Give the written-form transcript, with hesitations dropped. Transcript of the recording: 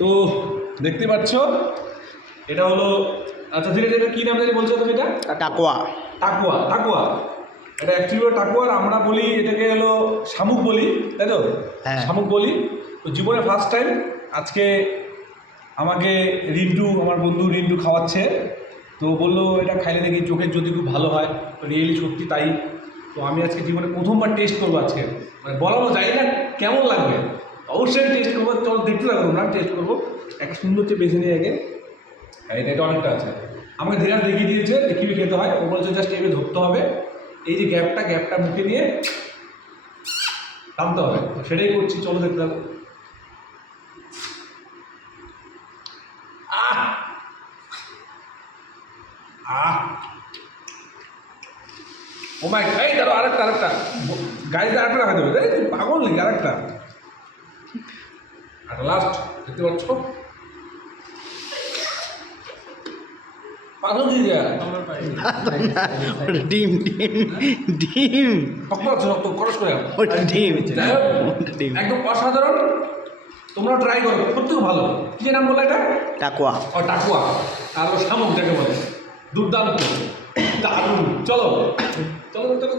তো দেখতে পাচ্ছ এটা হলো, আচ্ছা ধীরে ধীরে কী নাম জানি বলছো তুমি? এটা টাকুয়া। টাকুয়া। টাকুয়া এটা অ্যাকচুয়ালি হলো টাকুয়া, আর আমরা বলি এটাকে হলো শামুক বলি, তাই তো? হ্যাঁ। শামুক বলি। তো জীবনে ফার্স্ট টাইম আজকে আমাকে রিন্টু, আমার বন্ধু রিন্টু খাওয়াচ্ছে। তো বললো এটা খাইলে নাকি চোখের জ্যোতি খুব ভালো হয়। তো রিয়েলি সত্যি তাই। তো আমি আজকে জীবনে প্রথমবার টেস্ট করবো আজকে, মানে বলানো যায় না কেমন লাগবে। অবশ্যই টেস্ট করবো, চলো দেখতে থাকবো, না টেস্ট করবো। একটা সুন্দর চেয়ে বেছে নিয়ে আগে। হ্যাঁ এটা অনেকটা আছে, আমাকে ধীরে দেখিয়ে দিয়েছে কীভাবে খেতে হয়। ও বলছে জাস্ট এভাবে ধরতে হবে, এই যে গ্যাপটা মুখে নিয়ে টানতে হবে। তো সেটাই করছি, চলো দেখতে থাকো। আহ আহ ও মাই, এই ধরো আরেকটা গাড়িতে আরেকটা রাখা দেবে, এই তুই পাগল নাকি? আরেকটা লাস্ট দেখতে পাচ্ছ, পাগল দিয়ে দেয়া ডিম ডিম ডিম শক্ত আছে, শক্ত খরচ করে ওটা ডিম। যাই হোক, ওটা ডিম। একদম অসাধারণ। তোমরা ট্রাই করো, সত্যি খুব ভালো। কী নাম বললো এটা? টাকুয়া। ও টাকুয়া, আর ও শামুক যাকে বলে। দুর্দান্ত, দারুণ। চলো চলো চলো।